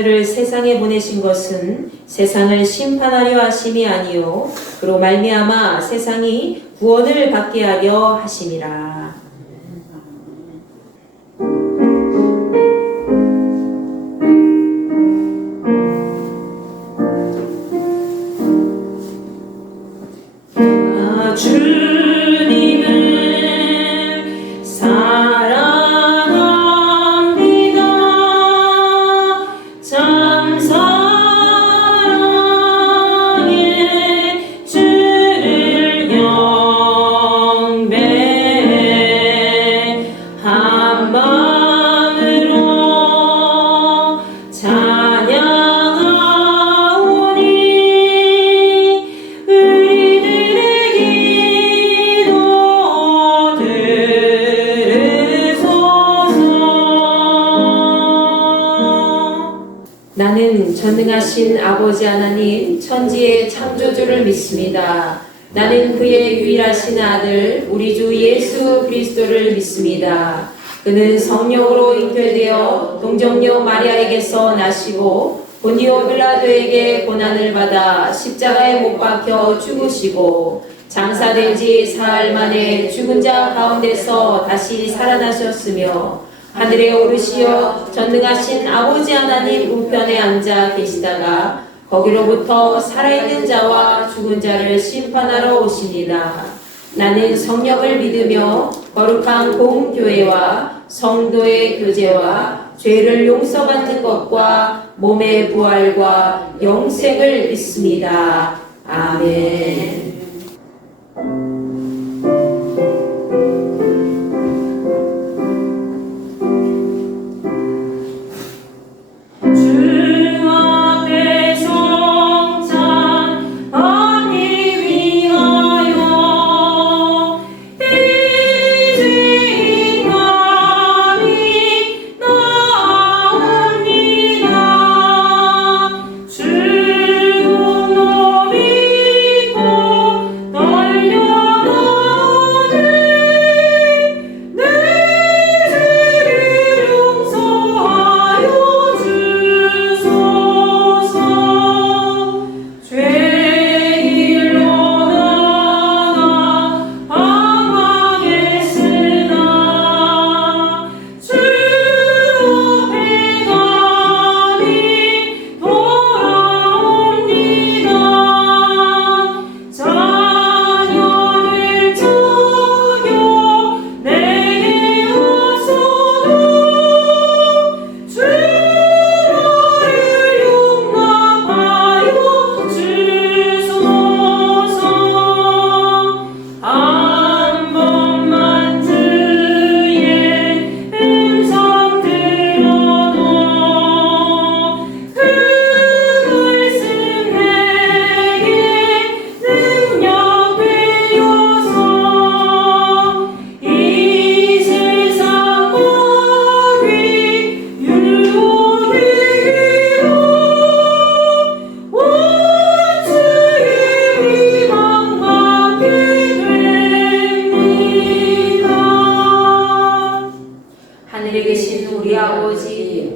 아들을 세상에 보내신 것은 세상을 심판하려 하심이 아니요 그로 말미암아 세상이 구원을 받게 하려 하심이라. 주님을 사랑합니다. 참 사랑해 주를 영배한 마음으로 찬양하오니 우리들의 기도 들으소서. 나는 전능하신 아버지 하나님 천지의 창조주를 믿습니다. 나는 그의 유일하신 아들 우리 주 예수 그리스도를 믿습니다. 그는 성령으로 잉태되어 동정녀 마리아에게서 나시고 본디오 빌라도에게 고난을 받아 십자가에 못 박혀 죽으시고 장사된 지 사흘 만에 죽은 자 가운데서 다시 살아나셨으며 하늘에 오르시어 전능하신 아버지 하나님 우편에 앉아 계시다가 거기로부터 살아있는 자와 죽은 자를 심판하러 오시니라. 나는 성령을 믿으며 거룩한 공교회와 성도의 교제와 죄를 용서받는 것과 몸의 부활과 영생을 믿습니다. 아멘.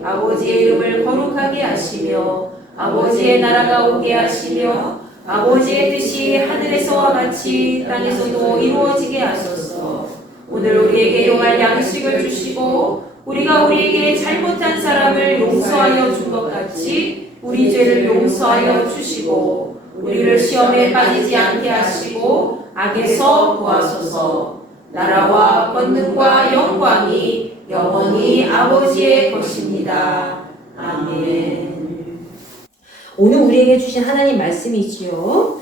아버지의 이름을 거룩하게 하시며 아버지의 나라가 오게 하시며 아버지의 뜻이 하늘에서와 같이 땅에서도 이루어지게 하소서. 오늘 우리에게 용할 양식을 주시고 우리가 우리에게 잘못한 사람을 용서하여 준 것 같이 우리 죄를 용서하여 주시고 우리를 시험에 빠지지 않게 하시고 악에서 구하소서. 나라와 권능과 영광이 영원히 아버지의 것입니다. 아멘. 오늘 우리에게 주신 하나님 말씀이지요.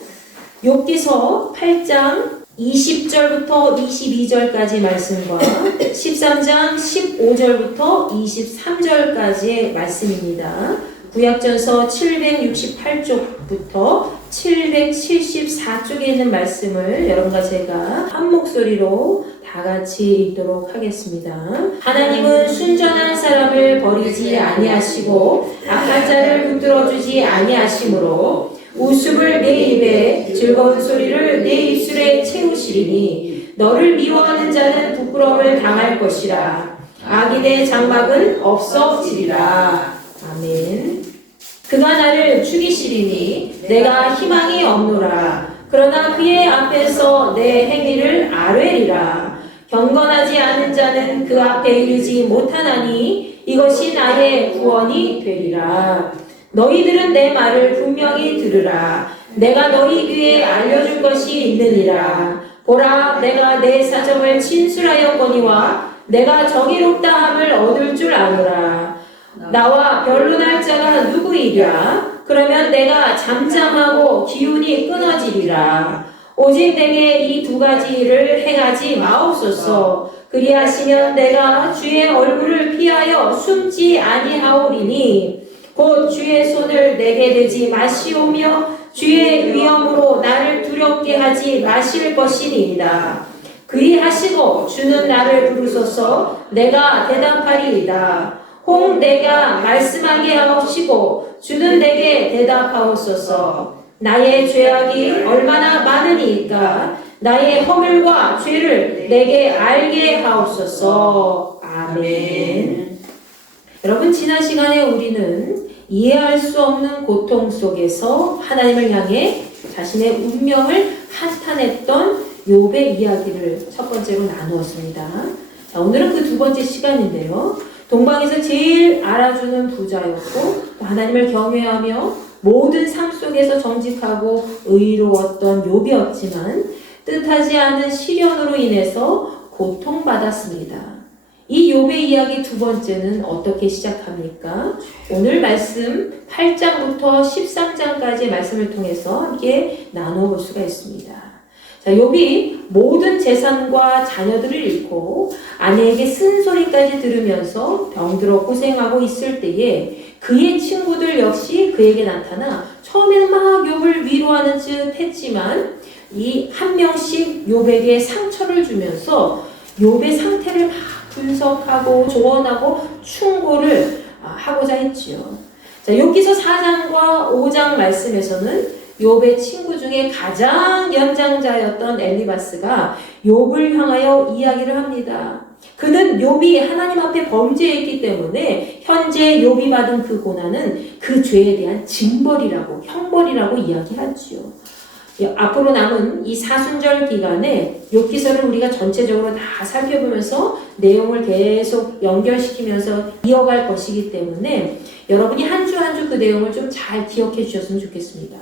욥기서 8장 20절부터 22절까지 말씀과 13장 15절부터 23절까지의 말씀입니다. 구약전서 768쪽부터 774쪽에 있는 말씀을 여러분과 제가 한 목소리로 다 같이 읽도록 하겠습니다. 하나님은 순전한 사람을 버리지 아니하시고 악한 자를 붙들어주지 아니하시므로 웃음을 내 입에 즐거운 소리를 내 입술에 채우시리니 너를 미워하는 자는 부끄러움을 당할 것이라. 악인의 장막은 없어지리라. 아멘. 그가 나를 죽이시리니 내가 희망이 없노라. 그러나 그의 앞에서 내 행위를 아뢰리라. 경건하지 않은 자는 그 앞에 이르지 못하나니 이것이 나의 구원이 되리라. 너희들은 내 말을 분명히 들으라. 내가 너희 귀에 알려줄 것이 있느니라. 보라, 내가 내 사정을 진술하였거니와 내가 정의롭다함을 얻을 줄 아노라. 나와 변론할 자가 누구이랴? 그러면 내가 잠잠하고 기운이 끊어지리라. 오직 내게 이 두 가지를 행하지 마옵소서. 그리하시면 내가 주의 얼굴을 피하여 숨지 아니하오리니 곧 주의 손을 내게 대지 마시오며 주의 위엄으로 나를 두렵게 하지 마실 것이니이다. 그리하시고 주는 나를 부르소서. 내가 대답하리이다. 혹 내가 말씀하게 하옵시고 주는 내게 대답하옵소서. 나의 죄악이 얼마나 많으니까 나의 허물과 죄를 내게 알게 하옵소서. 아멘. 여러분, 지난 시간에 우리는 이해할 수 없는 고통 속에서 하나님을 향해 자신의 운명을 한탄했던 욥의 이야기를 첫 번째로 나누었습니다. 자, 오늘은 그 두 번째 시간인데요. 동방에서 제일 알아주는 부자였고 하나님을 경외하며 모든 삶 속에서 정직하고 의로웠던 욥이었지만 뜻하지 않은 시련으로 인해서 고통받았습니다. 이 욥의 이야기 두 번째는 어떻게 시작합니까? 오늘 말씀 8장부터 13장까지의 말씀을 통해서 함께 나눠볼 수가 있습니다. 자, 욥이 모든 재산과 자녀들을 잃고 아내에게 쓴소리까지 들으면서 병들어 고생하고 있을 때에 그의 친구들 역시 그에게 나타나 처음에는 막 욥을 위로하는 듯 했지만 이 한 명씩 욥에게 상처를 주면서 욥의 상태를 막 분석하고 조언하고 충고를 하고자 했지요. 자, 욥기서 4장과 5장 말씀에서는 욥의 친구 중에 가장 연장자였던 엘리바스가 욥을 향하여 이야기를 합니다. 그는 욥이 하나님 앞에 범죄했기 때문에 현재 욥이 받은 그 고난은 그 죄에 대한 징벌이라고, 형벌이라고 이야기하지요. 앞으로 남은 이 사순절 기간에 욥기서를 우리가 전체적으로 다 살펴보면서 내용을 계속 연결시키면서 이어갈 것이기 때문에 여러분이 한 주 한 주 그 내용을 좀 잘 기억해 주셨으면 좋겠습니다.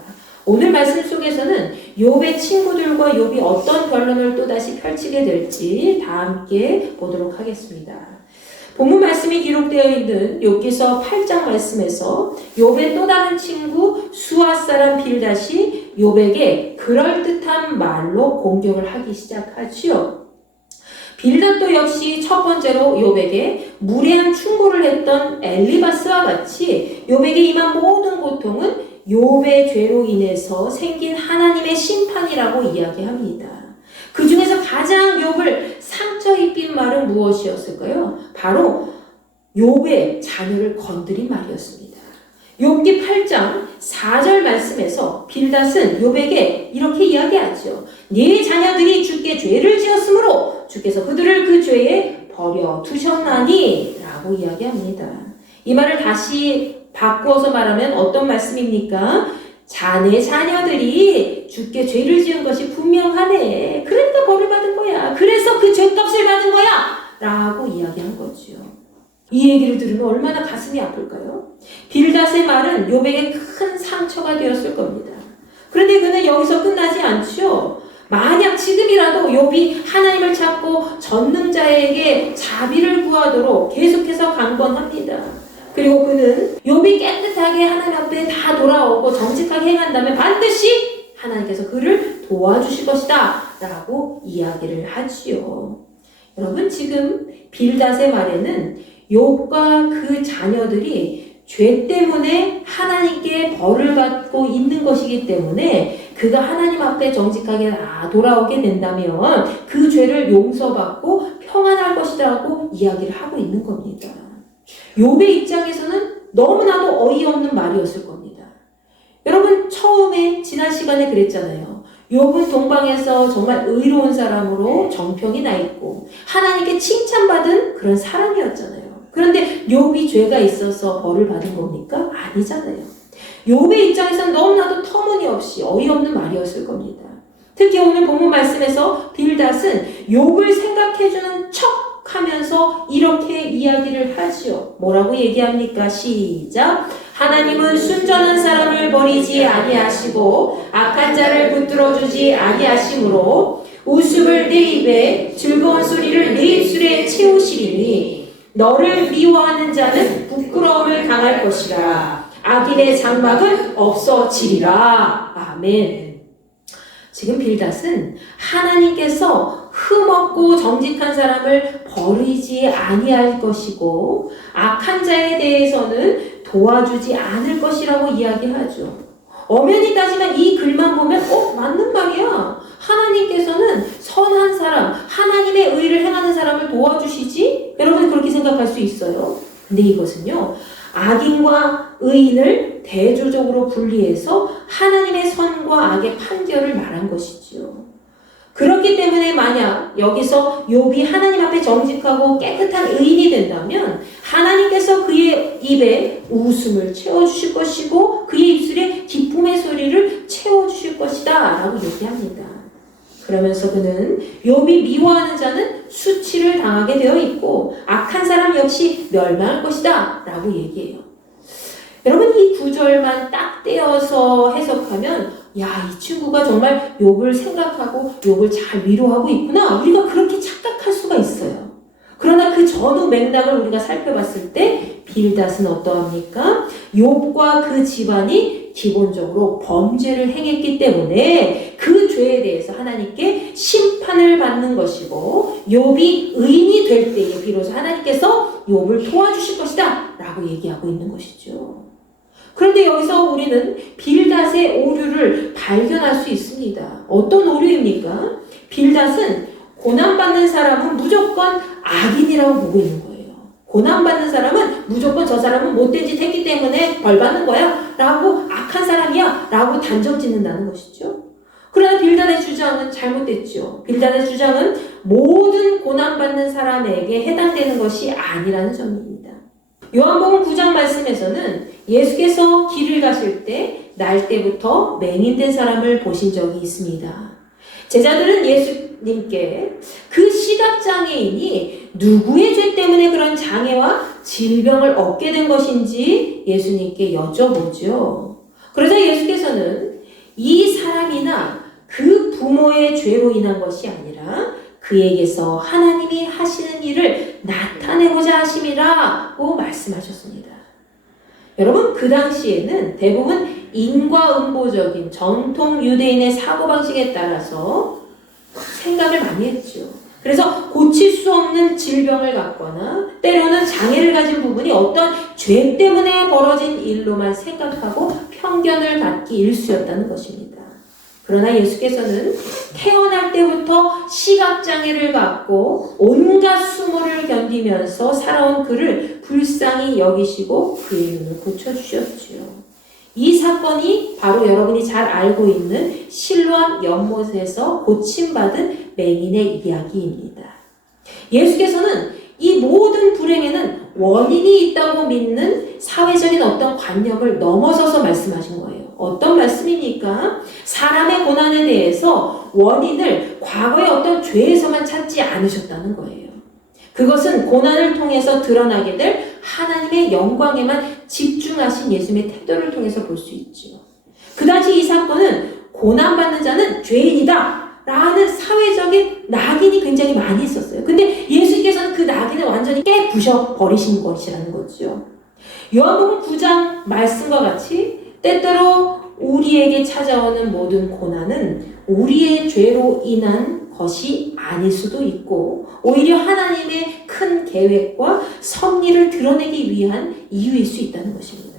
오늘 말씀 속에서는 욥의 친구들과 욥이 어떤 변론을 또다시 펼치게 될지 다 함께 보도록 하겠습니다. 본문 말씀이 기록되어 있는 욥기서 8장 말씀에서 욥의 또 다른 친구 수아 사람 빌닷이 욥에게 그럴듯한 말로 공격을 하기 시작하지요. 빌닷도 역시 첫 번째로 욥에게 무례한 충고를 했던 엘리바스와 같이 욥에게 임한 모든 고통은 욥의 죄로 인해서 생긴 하나님의 심판이라고 이야기합니다. 그 중에서 가장 욥을 상처 입힌 말은 무엇이었을까요? 바로 욥의 자녀를 건드린 말이었습니다. 욥기 8장 4절 말씀에서 빌닷은 욥에게 이렇게 이야기하죠. 네 자녀들이 주께 죄를 지었으므로 주께서 그들을 그 죄에 버려 두셨나니 라고 이야기합니다. 이 말을 다시 바꾸어서 말하면 어떤 말씀입니까? 자네 자녀들이 주께 죄를 지은 것이 분명하네. 그러니까 벌을 받은 거야. 그래서 그 죄값을 받은 거야. 라고 이야기한 거죠. 이 얘기를 들으면 얼마나 가슴이 아플까요? 빌닷의 말은 욥에게 큰 상처가 되었을 겁니다. 그런데 그는 여기서 끝나지 않죠. 만약 지금이라도 욥이 하나님을 찾고 전능자에게 자비를 구하도록 계속해서 강권합니다. 그리고 그는 욥이 깨끗하게 하나님 앞에 다 돌아오고 정직하게 행한다면 반드시 하나님께서 그를 도와주실 것이다 라고 이야기를 하지요. 여러분, 지금 빌닷의 말에는 욥과 그 자녀들이 죄 때문에 하나님께 벌을 받고 있는 것이기 때문에 그가 하나님 앞에 정직하게 돌아오게 된다면 그 죄를 용서받고 평안할 것이라고 이야기를 하고 있는 겁니다. 욥의 입장에서는 너무나도 어이없는 말이었을 겁니다. 여러분, 처음에 지난 시간에 그랬잖아요. 욥은 동방에서 정말 의로운 사람으로 정평이 나 있고 하나님께 칭찬받은 그런 사람이었잖아요. 그런데 욥이 죄가 있어서 벌을 받은 겁니까? 아니잖아요. 욥의 입장에서는 너무나도 터무니없이 어이없는 말이었을 겁니다. 특히 오늘 본문 말씀에서 빌닷은 욥을 생각해주는 척 하면서 이렇게 이야기를 하지요. 뭐라고 얘기합니까? 시작. 하나님은 순전한 사람을 버리지 아니하시고 악한 자를 붙들어주지 아니하시므로 웃음을 내 입에 즐거운 소리를 내 입술에 채우시리니 너를 미워하는 자는 부끄러움을 당할 것이라. 악인의 장막은 없어지리라. 아멘. 지금 빌닷은 하나님께서 흠없고 정직한 사람을 버리지 아니할 것이고 악한 자에 대해서는 도와주지 않을 것이라고 이야기하죠. 엄연히 따지면 이 글만 보면 맞는 말이야. 하나님께서는 선한 사람, 하나님의 의를 행하는 사람을 도와주시지? 여러분 그렇게 생각할 수 있어요. 근데 이것은요, 악인과 의인을 대조적으로 분리해서 하나님의 선과 악의 판결을 말한 것이지요. 그렇기 때문에 만약 여기서 욥이 하나님 앞에 정직하고 깨끗한 의인이 된다면 하나님께서 그의 입에 웃음을 채워주실 것이고 그의 입술에 기쁨의 소리를 채워주실 것이다 라고 얘기합니다. 그러면서 그는 욥이 미워하는 자는 수치를 당하게 되어 있고 악한 사람 역시 멸망할 것이다 라고 얘기해요. 여러분 이 구절만 딱 떼어서 해석하면 이 친구가 정말 욥을 생각하고 욥을 잘 위로하고 있구나, 우리가 그렇게 착각할 수가 있어요. 그러나 그 전후 맥락을 우리가 살펴봤을 때 빌닷은 어떠합니까? 욥과 그 집안이 기본적으로 범죄를 행했기 때문에 그 죄에 대해서 하나님께 심판을 받는 것이고 욥이 의인이 될 때에 비로소 하나님께서 욥을 도와주실 것이다 라고 얘기하고 있는 것이죠. 그런데 여기서 우리는 빌닷의 오류를 발견할 수 있습니다. 어떤 오류입니까? 빌닷은 고난받는 사람은 무조건 악인이라고 보고 있는 거예요. 고난받는 사람은 무조건 저 사람은 못된 짓 했기 때문에 벌 받는 거야 라고, 악한 사람이야 라고 단정 짓는다는 것이죠. 그러나 빌닷의 주장은 잘못됐죠. 빌닷의 주장은 모든 고난받는 사람에게 해당되는 것이 아니라는 점입니다. 요한복음 9장 말씀에서는 예수께서 길을 가실 때 날 때부터 맹인된 사람을 보신 적이 있습니다. 제자들은 예수님께 그 시각장애인이 누구의 죄 때문에 그런 장애와 질병을 얻게 된 것인지 예수님께 여쭤보죠. 그러자 예수께서는 이 사람이나 그 부모의 죄로 인한 것이 아니라 그에게서 하나님이 하시는 일을 나타내고자 하심이라고 말씀하셨습니다. 여러분 그 당시에는 대부분 인과응보적인 전통 유대인의 사고방식에 따라서 생각을 많이 했죠. 그래서 고칠 수 없는 질병을 갖거나 때로는 장애를 가진 부분이 어떤 죄 때문에 벌어진 일로만 생각하고 편견을 갖기 일쑤였다는 것입니다. 그러나 예수께서는 태어날 때부터 시각장애를 갖고 온갖 수모를 견디면서 살아온 그를 불쌍히 여기시고 그의 눈을 고쳐주셨지요. 이 사건이 바로 여러분이 잘 알고 있는 실로암 연못에서 고침받은 맹인의 이야기입니다. 예수께서는 이 모든 불행에는 원인이 있다고 믿는 사회적인 어떤 관념을 넘어서서 말씀하신 거예요. 어떤 말씀입니까? 사람의 고난에 대해서 원인을 과거의 어떤 죄에서만 찾지 않으셨다는 거예요. 그것은 고난을 통해서 드러나게 될 하나님의 영광에만 집중하신 예수님의 태도를 통해서 볼 수 있죠. 그 당시 이 사건은 고난받는 자는 죄인이다 라는 사회적인 낙인이 굉장히 많이 있었어요. 근데 예수님께서는 그 낙인을 완전히 깨부셔 버리신 것이라는 거죠. 요한복음 9장 말씀과 같이 때때로 우리에게 찾아오는 모든 고난은 우리의 죄로 인한 것이 아닐 수도 있고 오히려 하나님의 큰 계획과 섭리를 드러내기 위한 이유일 수 있다는 것입니다.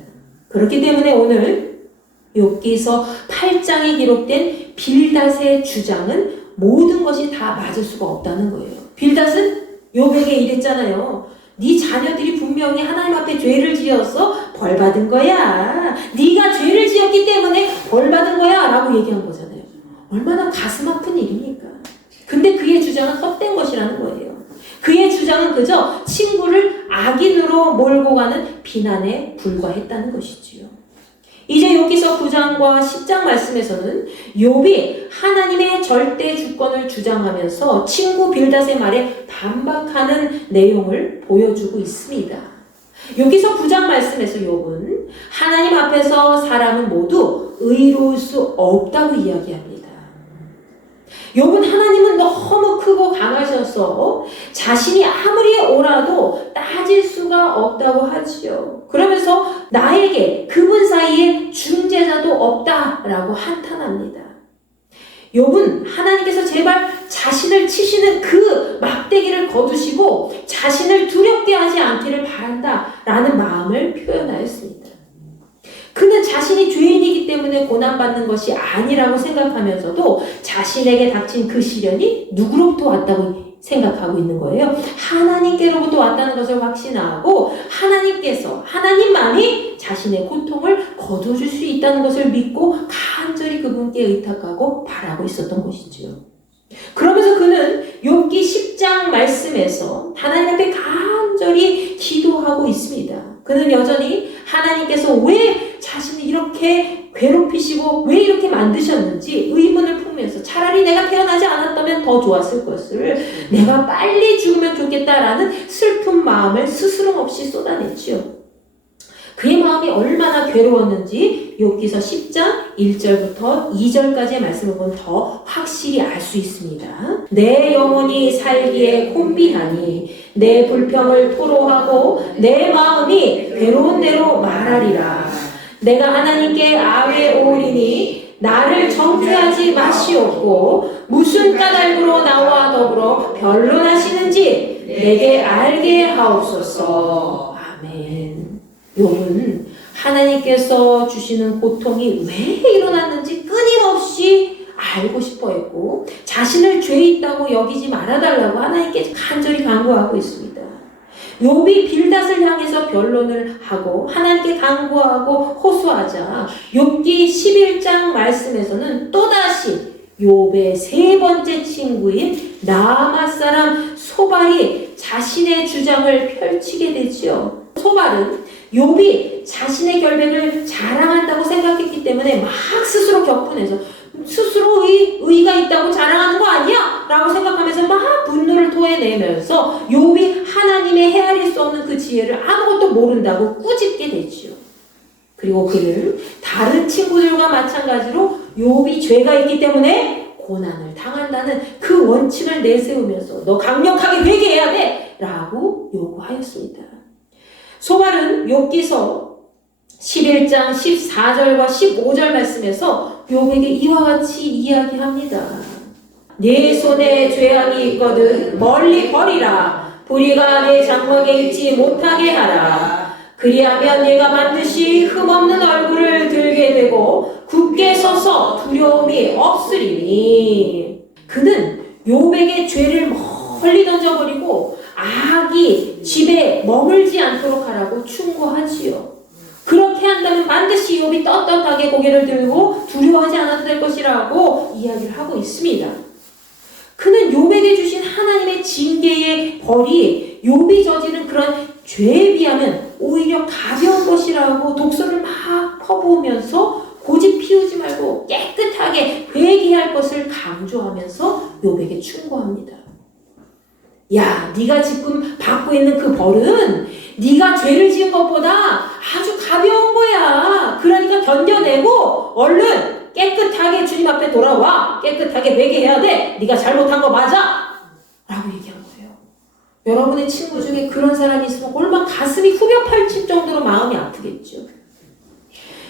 그렇기 때문에 오늘 욥기서 8장에 기록된 빌닷의 주장은 모든 것이 다 맞을 수가 없다는 거예요. 빌닷은 욥에게 이랬잖아요. 네 자녀들이 분명히 하나님 앞에 죄를 지어서 벌 받은 거야. 네가 죄를 지었기 때문에 벌 받은 거야 라고 얘기한 거잖아요. 얼마나 가슴 아픈 일입니까? 근데 그의 주장은 헛된 것이라는 거예요. 그의 주장은 그저 친구를 악인으로 몰고 가는 비난에 불과했다는 것이지요. 이제 욥기서 9장과 10장 말씀에서는 욥이 하나님의 절대 주권을 주장하면서 친구 빌닷의 말에 반박하는 내용을 보여주고 있습니다. 욥기서 9장 말씀에서 욥은 하나님 앞에서 사람은 모두 의로울 수 없다고 이야기합니다. 욥은 하나님은 너무 크고 강하셔서 자신이 아무리 옳아도 따질 수가 없다고 하지요. 그러면서 나에게 그분 사이에 중재자도 없다라고 한탄합니다. 욥은 하나님께서 제발 자신을 치시는 그 막대기를 거두시고 자신을 두렵게 하지 않기를 바란다라는 마음을 표현하였습니다. 그는 자신이 죄인이기 때문에 고난받는 것이 아니라고 생각하면서도 자신에게 닥친 그 시련이 누구로부터 왔다고 생각하고 있는 거예요. 하나님께로부터 왔다는 것을 확신하고 하나님만이 자신의 고통을 거둬줄 수 있다는 것을 믿고 간절히 그분께 의탁하고 바라고 있었던 것이지요. 그러면서 그는 욥기 10장 말씀에서 하나님 앞에 간절히 기도하고 있습니다. 그는 여전히 하나님께서 왜 자신을 이렇게 괴롭히시고 왜 이렇게 만드셨는지 의문을 품으면서 차라리 내가 태어나지 않았다면 더 좋았을 것을 내가 빨리 죽으면 좋겠다라는 슬픈 마음을 스스럼 없이 쏟아냈지요. 그의 마음이 얼마나 괴로웠는지 욥기서 10장 1절부터 2절까지의 말씀을 보면 더 확실히 알 수 있습니다. 내 영혼이 살기에 곤비하니 내 불평을 토로하고 내 마음이 괴로운 대로 말하리라. 내가 하나님께 아뢰오리니 나를 정죄하지 마시옵고 무슨 까닭으로 나와 더불어 변론하시는지 내게 알게 하옵소서. 아멘. 욥은 하나님께서 주시는 고통이 왜 일어났는지 끊임없이 알고 싶어 했고 자신을 죄 있다고 여기지 말아달라고 하나님께 간절히 간구하고 있습니다. 욥이 빌닷을 향해서 변론을 하고 하나님께 간구하고 호소하자 욥기 11장 말씀에서는 또다시 욥의 세 번째 친구인 나아마 사람 소발이 자신의 주장을 펼치게 되지요. 소발은 욥이 자신의 결백을 자랑한다고 생각했기 때문에 막 스스로 격분해서 스스로 의의가 있다고 자랑하는 거 아니야? 라고 생각하면서 막 분노를 토해내면서 욥이 하나님의 헤아릴 수 없는 그 지혜를 아무것도 모른다고 꾸짖게 되지요. 그리고 그를 다른 친구들과 마찬가지로 욥이 죄가 있기 때문에 고난을 당한다는 그 원칙을 내세우면서 너 강력하게 회개해야 돼! 라고 요구하였습니다. 소발은 욥기서 11장 14절과 15절 말씀에서 욥에게 이와 같이 이야기합니다. 네 손에 죄악이 있거든 멀리 버리라. 불의가 내 장막에 있지 못하게 하라. 그리하면 네가 반드시 흠없는 얼굴을 들게 되고 굳게 서서 두려움이 없으리니. 그는 욥에게 죄를 멀리 던져버리고 악이 집에 머물지 않도록 하라고 충고하지요. 그렇게 한다면 반드시 욥이 떳떳하게 고개를 들고 두려워하지 않아도 될 것이라고 이야기를 하고 있습니다. 그는 욥에게 주신 하나님의 징계의 벌이 욥이 저지른 그런 죄에 비하면 오히려 가벼운 것이라고 독서를 막 퍼부으면서 고집 피우지 말고 깨끗하게 회개할 것을 강조하면서 욥에게 충고합니다. 야, 네가 지금 받고 있는 그 벌은 네가 죄를 지은 것보다 아주 가벼운 거야. 그러니까 견뎌내고 얼른 깨끗하게 주님 앞에 돌아와. 깨끗하게 회개해야 돼. 네가 잘못한 거 맞아. 라고 얘기한 거예요. 여러분의 친구 중에 그런 사람이 있으면 얼마나 가슴이 후벼 펼칠 정도로 마음이 아프겠죠.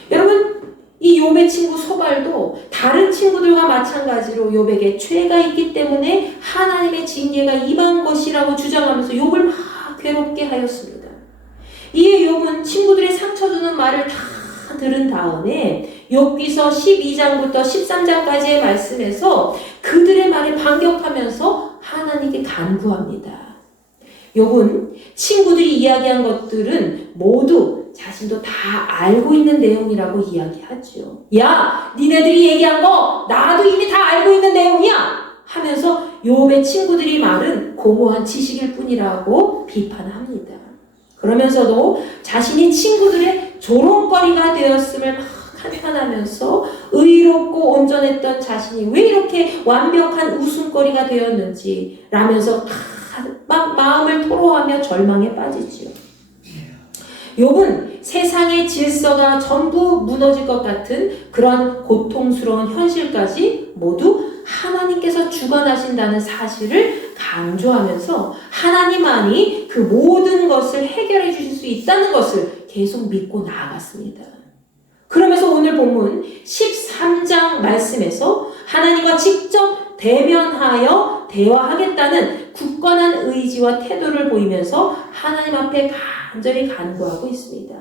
여러분, 이 욥의 친구 소발도 다른 친구들과 마찬가지로 욥에게 죄가 있기 때문에 하나님의 징계가 임한 것이라고 주장하면서 욥을 막 괴롭게 하였습니다. 이에 욥은 친구들의 상처 주는 말을 다 들은 다음에 욥기서 12장부터 13장까지의 말씀에서 그들의 말에 반격하면서 하나님께 간구합니다. 욥은 친구들이 이야기한 것들은 모두 자신도 다 알고 있는 내용이라고 이야기하죠. 야, 니네들이 얘기한 거 나도 이미 다 알고 있는 내용이야 하면서 욥의 친구들이 말은 고고한 지식일 뿐이라고 비판합니다. 그러면서도 자신이 친구들의 조롱거리가 되었음을 막 한탄하면서 의롭고 온전했던 자신이 왜 이렇게 완벽한 웃음거리가 되었는지 라면서 막 마음을 토로하며 절망에 빠지지요. 욥은 세상의 질서가 전부 무너질 것 같은 그런 고통스러운 현실까지 모두 하나님께서 주관하신다는 사실을 강조하면서 하나님만이 그 모든 것을 해결해 주실 수 있다는 것을 계속 믿고 나아갔습니다. 그러면서 오늘 본문 13장 말씀에서 하나님과 직접 대면하여 대화하겠다는 굳건한 의지와 태도를 보이면서 하나님 앞에 간절히 간구하고 있습니다.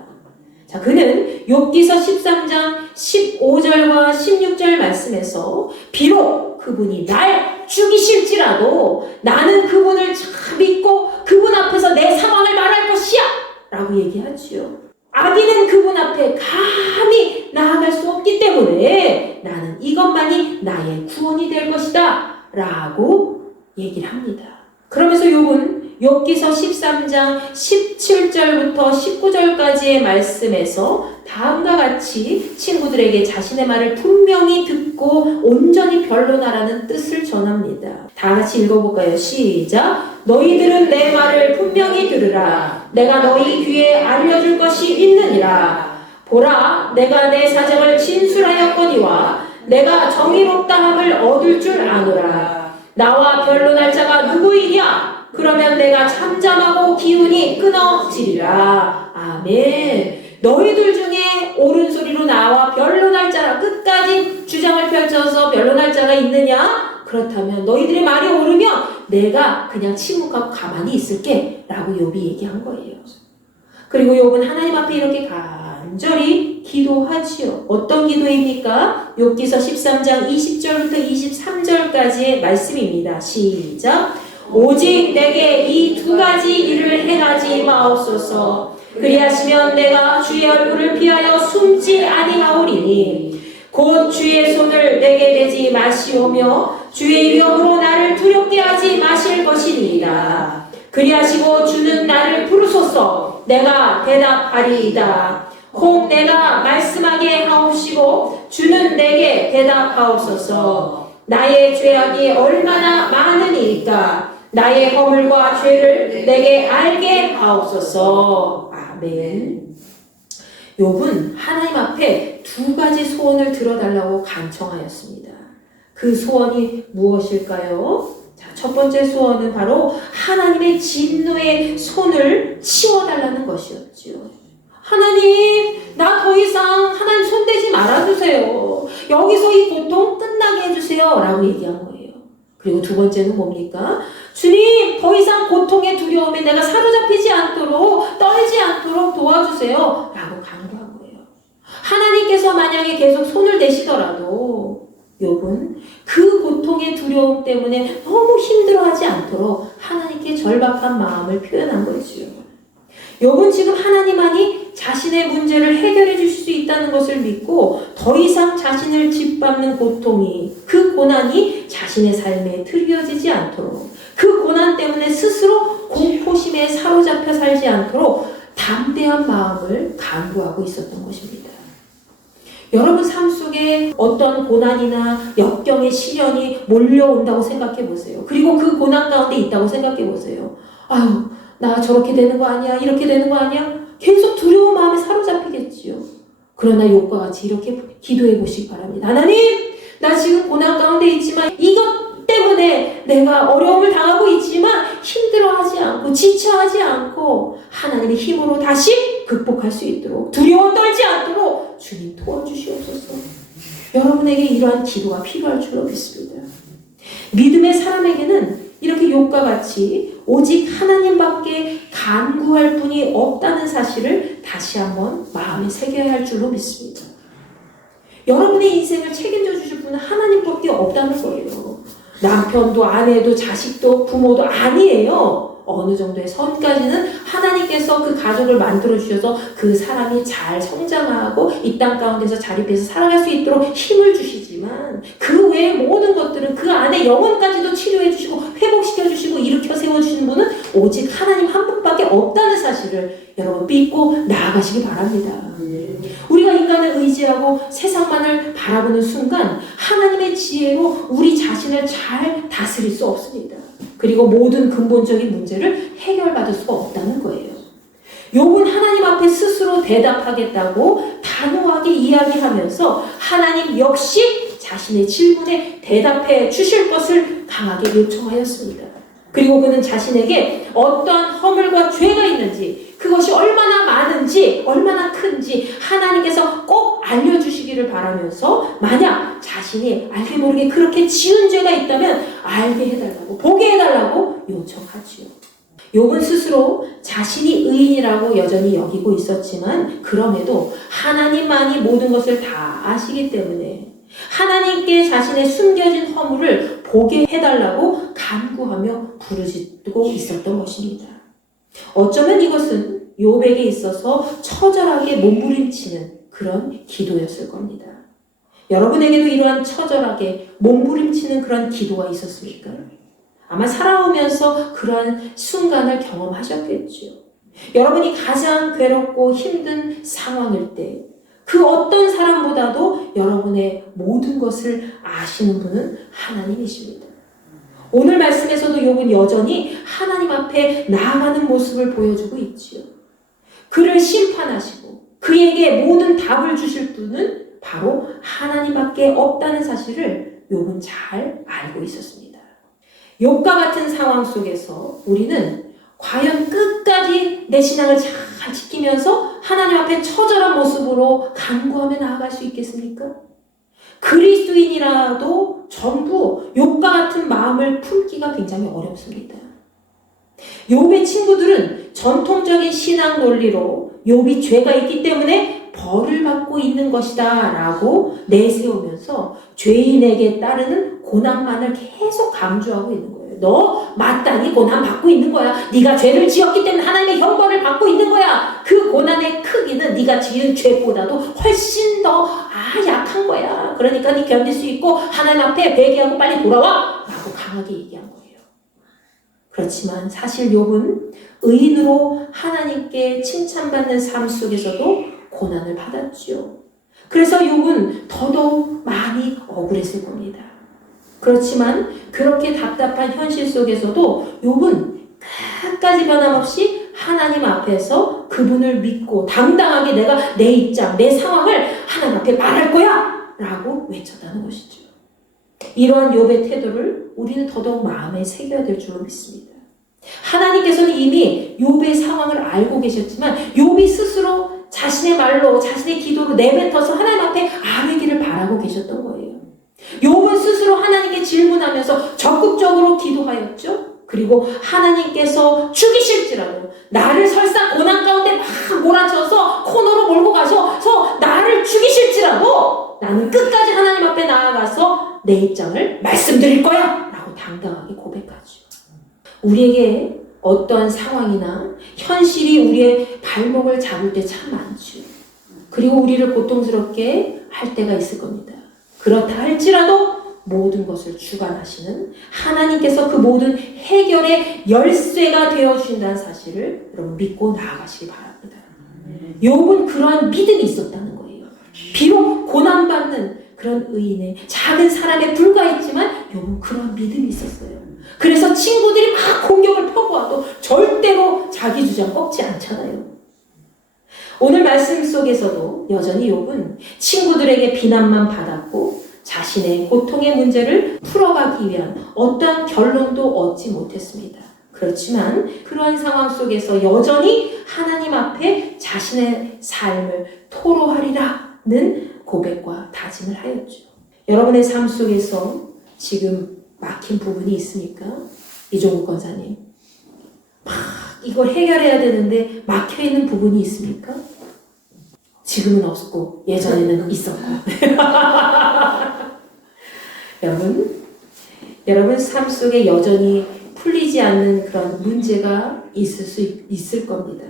자, 그는 욥기서 13장 15절과 16절 말씀에서 비록 그분이 날 죽이실지라도 나는 그분을 잘 믿고 그분 앞에서 내 상황을 말할 것이야 라고 얘기하지요. 악인은 그분 앞에 감히 나아갈 수 없기 때문에 나는 이것만이 나의 구원이 될 것이다 라고 얘기를 합니다. 그러면서 욥은 욥기서 13장 17절부터 19절까지의 말씀에서 다음과 같이 친구들에게 자신의 말을 분명히 듣고 온전히 변론하라는 뜻을 전합니다. 다 같이 읽어볼까요? 시작! 너희들은 내 말을 분명히 들으라. 내가 너희 귀에 알려줄 것이 있느니라. 보라, 내가 내 사정을 진술하였거니와 내가 정의롭다함을 얻을 줄 아노라. 나와 변론할 자가 누구이냐? 그러면 내가 잠잠하고 기운이 끊어지리라. 아멘. 너희들 중에 옳은 소리로 나와 변론할 자라, 끝까지 주장을 펼쳐서 변론할 자가 있느냐? 그렇다면 너희들의 말이 옳으면 내가 그냥 침묵하고 가만히 있을게 라고 욥이 얘기한 거예요. 그리고 욥은 하나님 앞에 이렇게 간절히 기도하지요. 어떤 기도입니까? 욥기서 13장 20절부터 23절까지의 말씀입니다. 시작! 오직 내게 이 두 가지 일을 행하지 마옵소서. 그리하시면 내가 주의 얼굴을 피하여 숨지 아니하오리니 곧 주의 손을 내게 대지 마시오며 주의 위엄으로 나를 두렵게 하지 마실 것이니이다. 그리하시고 주는 나를 부르소서. 내가 대답하리이다. 혹 내가 말씀하게 하옵시고 주는 내게 대답하옵소서. 나의 죄악이 얼마나 많으니까 나의 허물과 죄를 내게 알게 하옵소서. 아멘. 욥은 하나님 앞에 두 가지 소원을 들어달라고 간청하였습니다. 그 소원이 무엇일까요? 자, 첫 번째 소원은 바로 하나님의 진노의 손을 치워달라는 것이었죠. 하나님, 나 더 이상 하나님 손대지 말아주세요. 여기서 이 고통 끝나게 해주세요. 라고 얘기한 거예요. 그리고 두 번째는 뭡니까? 주님, 더 이상 고통의 두려움에 내가 사로잡히지 않도록, 떨지 않도록 도와주세요. 라고 간구한 거예요. 하나님께서 만약에 계속 손을 대시더라도 욥은 그 고통의 두려움 때문에 너무 힘들어하지 않도록 하나님께 절박한 마음을 표현한 거지요. 욥은 지금 하나님만이 자신의 문제를 해결해 주실 수 있다는 것을 믿고 더 이상 자신을 짓밟는 고통이, 그 고난이 자신의 삶에 드리워지지 않도록, 그 고난 때문에 스스로 공포심에 사로잡혀 살지 않도록 담대한 마음을 간구하고 있었던 것입니다. 여러분 삶 속에 어떤 고난이나 역경의 시련이 몰려온다고 생각해 보세요. 그리고 그 고난 가운데 있다고 생각해 보세요. 아유, 나 저렇게 되는 거 아니야? 이렇게 되는 거 아니야? 계속 두려운 마음에 사로잡히겠지요. 그러나 욥과 같이 이렇게 기도해 보시기 바랍니다. 하나님, 나 지금 고난 가운데 있지만 이것 때문에 내가 어려움을 당하고 있지만 힘들어하지 않고 지쳐하지 않고 하나님의 힘으로 다시 극복할 수 있도록, 두려워 떨지 않도록 주님 도와주시옵소서. 여러분에게 이러한 기도가 필요할 줄로 믿습니다. 믿음의 사람에게는 이렇게 욥과 같이 오직 하나님밖에 간구할 분이 없다는 사실을 다시 한번 마음에 새겨야 할 줄로 믿습니다. 여러분의 인생을 책임져 주실 분은 하나님밖에 없다는 거예요. 남편도 아내도 자식도 부모도 아니에요. 어느 정도의 선까지는 하나님께서 그 가족을 만들어 주셔서 그 사람이 잘 성장하고 이 땅 가운데서 자립해서 살아갈 수 있도록 힘을 주시지만 그 외의 모든 것들은 그 안에 영혼까지도 치료해 주시고 회복시켜 주시고 일으켜 세워 주시는 분은 오직 하나님 한 분밖에 없다는 사실을 여러분 믿고 나아가시기 바랍니다. 우리가 인간을 의지하고 세상만을 바라보는 순간 하나님의 지혜로 우리 자신을 잘 다스릴 수 없습니다. 그리고 모든 근본적인 문제를 해결받을 수가 없다는 거예요. 욥은 하나님 앞에 스스로 대답하겠다고 단호하게 이야기하면서 하나님 역시 자신의 질문에 대답해 주실 것을 강하게 요청하였습니다. 그리고 그는 자신에게 어떠한 허물과 죄가 있는지, 그것이 얼마나 많은지, 얼마나 큰지 하나님께서 꼭 알려주시기를 바라면서 만약 자신이 알게 모르게 그렇게 지은 죄가 있다면 알게 해달라고, 보게 해달라고 요청하지요. 욥은 스스로 자신이 의인이라고 여전히 여기고 있었지만 그럼에도 하나님만이 모든 것을 다 아시기 때문에 하나님께 자신의 숨겨진 허물을 보게 해달라고 간구하며 부르짖고 있었던 것입니다. 어쩌면 이것은 욥에게 있어서 처절하게 몸부림치는 그런 기도였을 겁니다. 여러분에게도 이러한 처절하게 몸부림치는 그런 기도가 있었습니까? 아마 살아오면서 그런 순간을 경험하셨겠죠. 여러분이 가장 괴롭고 힘든 상황일 때 그 어떤 사람보다도 여러분의 모든 것을 아시는 분은 하나님이십니다. 오늘 말씀에서도 욥은 여전히 하나님 앞에 나아가는 모습을 보여주고 있지요. 그를 심판하시고 그에게 모든 답을 주실 분은 바로 하나님밖에 없다는 사실을 욥은 잘 알고 있었습니다. 욥과 같은 상황 속에서 우리는 과연 끝까지 내 신앙을 잘 지키면서 하나님 앞에 처절한 모습으로 간구하며 나아갈 수 있겠습니까? 그리스도인이라도 전부 욥과 같은 마음을 품기가 굉장히 어렵습니다. 욥의 친구들은 전통적인 신앙 논리로 욥이 죄가 있기 때문에 벌을 받고 있는 것이다 라고 내세우면서 죄인에게 따르는 고난만을 계속 강조하고 있는 거예요. 너 마땅히 고난 받고 있는 거야. 네가 죄를 지었기 때문에 하나님의 형벌을 받고 있는 거야. 그 고난의 크기는 네가 지은 죄보다도 훨씬 더 약한 거야. 그러니까 네 견딜 수 있고 하나님 앞에 회개하고 빨리 돌아와 라고 강하게 얘기한 거예요. 그렇지만 사실 욥은 의인으로 하나님께 칭찬받는 삶 속에서도 고난을 받았죠. 그래서 욥은 더더욱 많이 억울했을 겁니다. 그렇지만 그렇게 답답한 현실 속에서도 욥은 끝까지 변함없이 하나님 앞에서 그분을 믿고 당당하게 내가 내 입장, 내 상황을 하나님 앞에 말할 거야! 라고 외쳤다는 것이죠. 이러한 욥의 태도를 우리는 더더욱 마음에 새겨야 될 줄 믿습니다. 하나님께서는 이미 욥의 상황을 알고 계셨지만 욥이 스스로 자신의 말로 자신의 기도로 내뱉어서 하나님 앞에 아뢰기를 바라고 계셨던 거예요. 욥은 스스로 하나님께 질문하면서 적극적으로 기도하였죠. 그리고 하나님께서 죽이실지라도 나를 설사 고난 가운데 막 몰아쳐서 코너로 몰고 가셔서 나를 죽이실지라도 나는 끝까지 하나님 앞에 나아가서 내 입장을 말씀드릴 거야 라고 당당하게 고백하죠. 우리에게 어떠한 상황이나 현실이 우리의 발목을 잡을 때 참 많죠. 그리고 우리를 고통스럽게 할 때가 있을 겁니다. 그렇다 할지라도 모든 것을 주관하시는 하나님께서 그 모든 해결의 열쇠가 되어주신다는 사실을 여러분 믿고 나아가시기 바랍니다. 욥은 그러한 믿음이 있었다는 거예요. 비록 고난받는 그런 의인의 작은 사람에 불과했지만 욥은 그러한 믿음이 있었어요. 그래서 친구들이 막 공격을 펴보아도 절대로 자기 주장 꺾지 않잖아요. 오늘 말씀 속에서도 여전히 욥은 친구들에게 비난만 받았고 자신의 고통의 문제를 풀어가기 위한 어떠한 결론도 얻지 못했습니다. 그렇지만 그러한 상황 속에서 여전히 하나님 앞에 자신의 삶을 토로하리라는 고백과 다짐을 하였죠. 여러분의 삶 속에서 지금 막힌 부분이 있습니까? 이종국 권사님. 막 이걸 해결해야 되는데 막혀있는 부분이 있습니까? 지금은 없고 예전에는 있었고. 여러분 삶 속에 여전히 풀리지 않는 그런 문제가 있을 겁니다.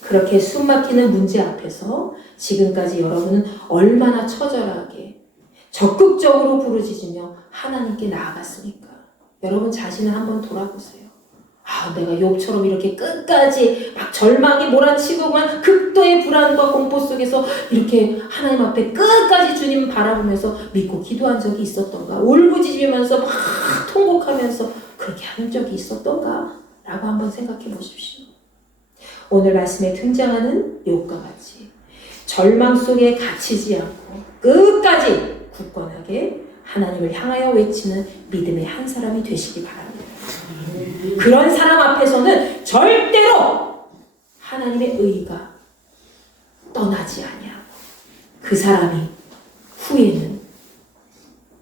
그렇게 숨막히는 문제 앞에서 지금까지 여러분은 얼마나 처절하게 적극적으로 부르짖으며 하나님께 나아갔습니까? 여러분 자신을 한번 돌아보세요. 내가 욥처럼 이렇게 끝까지 막 절망이 몰아치고만 극도의 불안과 공포 속에서 이렇게 하나님 앞에 끝까지 주님 바라보면서 믿고 기도한 적이 있었던가? 울부짖으면서 막 통곡하면서 그렇게 하는 적이 있었던가? 라고 한번 생각해 보십시오. 오늘 말씀에 등장하는 욥과 같이 절망 속에 갇히지 않고 끝까지 굳건하게 하나님을 향하여 외치는 믿음의 한 사람이 되시기 바랍니다. 그런 사람 앞에서는 절대로 하나님의 의가 떠나지 아니하고 그 사람이 후에는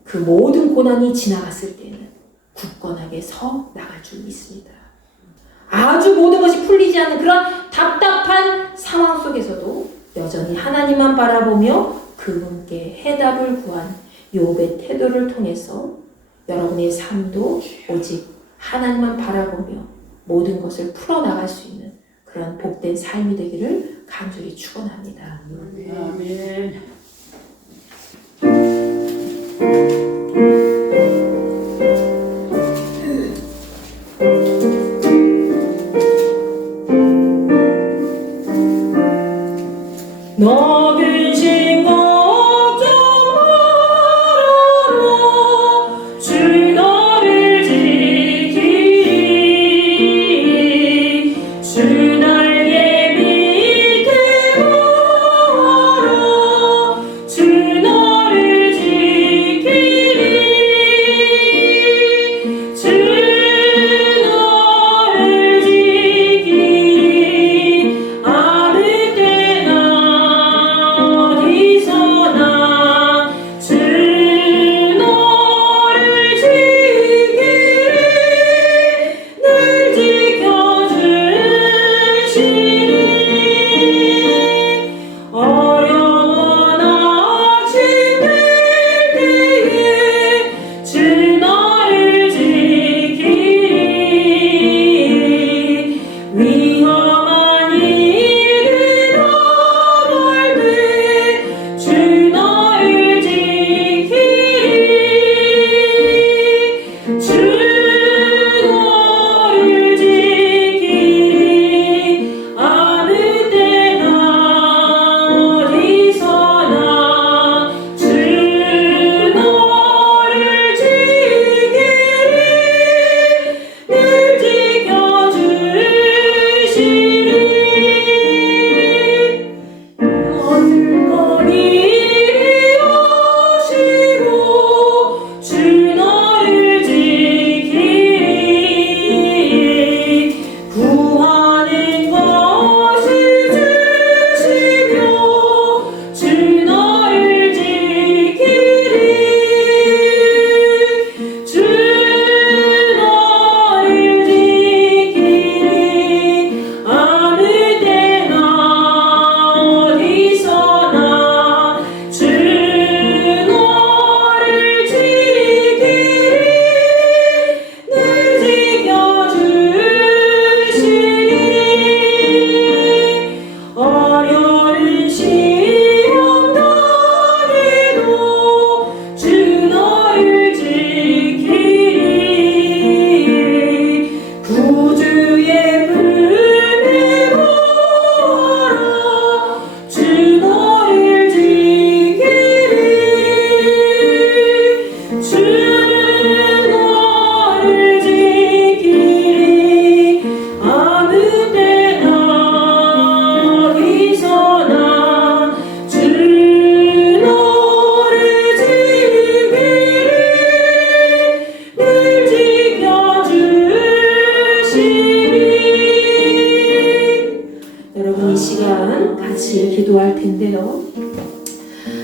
그 모든 고난이 지나갔을 때는 굳건하게 서 나갈 줄 믿습니다. 아주 모든 것이 풀리지 않는 그런 답답한 상황 속에서도 여전히 하나님만 바라보며 그분께 해답을 구한 욥의 태도를 통해서 여러분의 삶도 오직 하나님만 바라보며 모든 것을 풀어나갈 수 있는 그런 복된 삶이 되기를 간절히 축원합니다. 아멘. 너 근심 걱정 말아라 주 너를 지키리 주 날개 밑에 모아라 주 너를 지키리 주 너를 지키리 아무 때나 어디서나 주 너를 지키리 늘 지켜주시리 어려워 낙심될 때에 주 너를 지키리 위험한 일을 당할 때 주 너를 지키리 주 너를 지키리 아무 때나 어디서나 주 너를 지키리 늘 지켜주시리 거들거리리 하시고 주 너를 지키리 구하는 것을 주시며 주 너를 지키리 주 너를 지키리 아무 때나 어디서나 주 너를 지키리 늘 지켜주시리 어려운 시험 당해도 주 너를 지키리 구주의 품에 모아라 주 너를 지키리 주 너를 지키리 아무 때나 어디서나 주 너를 지키리 늘 지켜주시리 여러분 이 시간 같이 기도할 텐데요.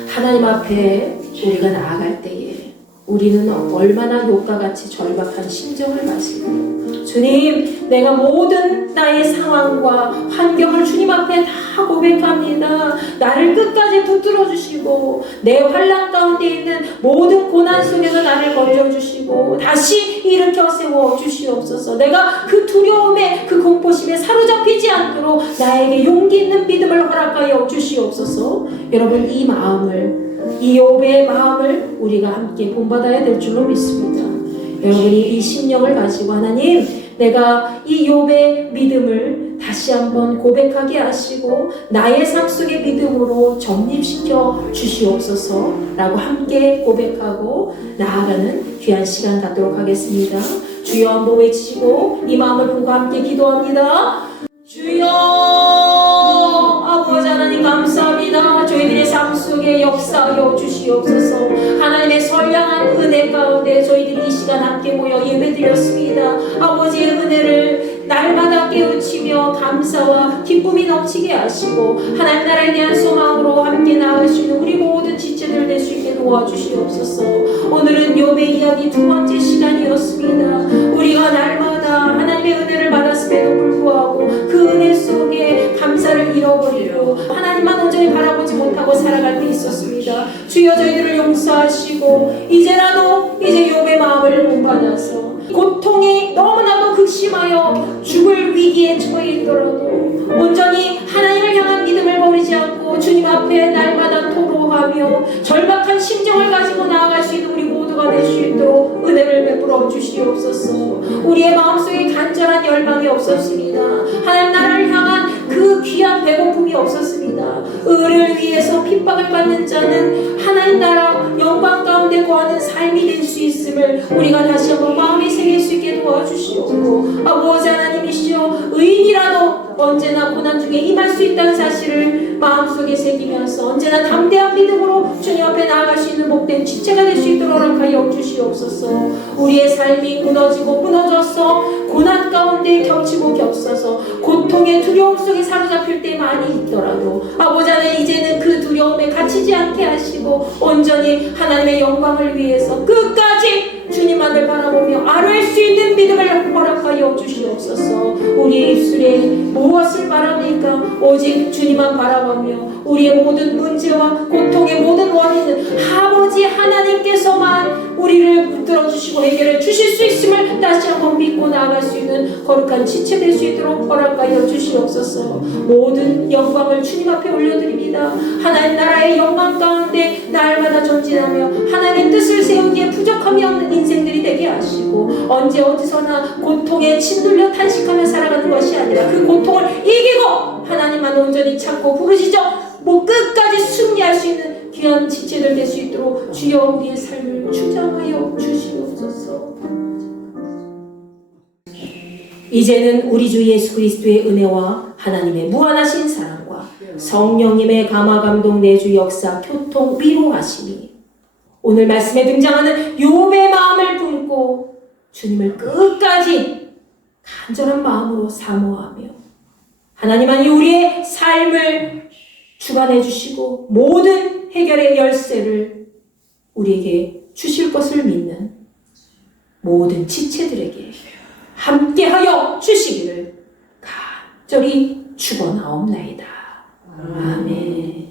하나님 앞에 우리가 나아갈 때에 우리는 얼마나 욥과 같이 절박한 심정을 가지고 주님 내가 모든 나의 상황과 환경을 주님 앞에 다 고백합니다. 나를 끝까지 붙들어 주시고 내 환난 가운데 있는 모든 고난 속에서 나를 건져주시고 다시 일으켜 세워 주시옵소서. 내가 그 두려움에 그 공포심에 사로잡히지 않도록 나에게 용기 있는 믿음을 허락하여 주시옵소서. 여러분 이 마음을 이 욥의 마음을 우리가 함께 본받아야 될 줄로 믿습니다. 여러분이 이 심령을 가지고 하나님 내가 이 욥의 믿음을 다시 한번 고백하게 하시고 나의 삶 속의 믿음으로 정립시켜 주시옵소서라고 함께 고백하고 나아가는 귀한 시간 갖도록 하겠습니다. 주여 한번 외치시고 이 마음을 품고 함께 기도합니다. 주여 아버지 하나님 감사합니다. 저희들의 삶 속에 역사하여 주시옵소서. 하나님의 선량한 은혜 가운데 저희들이 이 시간 함께 모여 예배드렸습니다. 아버지의 은혜를 날마다 깨우치며 감사와 기쁨이 넘치게 하시고 하나님 나라에 대한 소망으로 함께 나아가시는 우리 모든 지체들 될 수 있게 도와주시옵소서. 오늘은 욥의 이야기 두 번째 시간이었습니다. 우리가 날마다 하나님의 은혜를 받았음에도 불구하고 그 은혜 속에 감사를 잃어버리고 하나님만 온전히 바라보지 못하고 살아갈 때 있었습니다. 주여 저희들을 용서하시고 이제라도 이제 욥의 마음을 본받아서 고통이 너무나도 극심하여 죽을 위기에 처해 있더라도 온전히 하나님을 향한 믿음을 버리지 않고 주님 앞에 날마다 토로하며 절박한 심정을 가지고 나아갈 수 있는 우리 모두가 될 수 있도록 은혜를 베풀어 주시옵소서. 우리의 마음속에 간절한 열망이 없었습니다. 하나님 나라를 향한 그 귀한 배고픔이 없었습니다. 의를 위해서 핍박을 받는 자는 하나님 나라 영광 가운데 거하는 삶이 될 수 있음을 우리가 다시 한번 마음이 새길 수 있게 도와주시옵고 아버지 하나님이시여 의인이라도 언제나 고난 중에 임할 수 있다는 사실을 마음속에 새기면서 언제나 담대한 믿음으로 주님 앞에 나아갈 수 있는 복된 지체가 될 수 있도록 허락하여 주시옵소서. 우리의 삶이 무너지고 무너져서 고난 가운데 겹치고 겹쳐서 고통의 두려움 속에 사로잡힐 때 많이 있더라도 아버지 하나님 이제는 그 두려움에 갇히지 않게 하시고 온전히 하나님의 영광을 위해서 끝까지 주님만을 바라보며 아뢰할 수 있는 믿음을 허락하여 주시옵소서. 우리의 입술에 무엇을 바랍니까? 오직 주님만 바라보며 우리의 모든 문제와 고통의 모든 원인은 아버지 하나님께서만 우리를 붙들어 주시고 해결해 주실 수 있음을 다시 한번 믿고 나아갈 수 있는 거룩한 지체 될 수 있도록 허락하여 주시옵소서. 모든 영광을 주님 앞에 올려드립니다. 하나님 나라의 영광 가운데 날마다 전진하며 하나님의 뜻을 세우기에 부족함이 없는 인생들이 되게 하시고 언제 어디서나 고통에 짓눌려 탄식하며 살아가는 것이 아니라 그 고통을 이기고 하나님만 온전히 참고 부르짖어 끝까지 승리할 수 있는 귀한 지체들 될 수 있도록 주여 우리의 삶을 주장하여 주시옵소서. 이제는 우리 주 예수 그리스도의 은혜와 하나님의 무한하신 사랑과 성령님의 감화감동 내주 역사 교통 위로하심이 오늘 말씀에 등장하는 욥의 마음을 품고 주님을 끝까지 간절한 마음으로 사모하며 하나님만이 우리의 삶을 주관해 주시고 모든 해결의 열쇠를 우리에게 주실 것을 믿는 모든 지체들에게 함께하여 주시기를 간절히 축원하옵나이다. 아멘.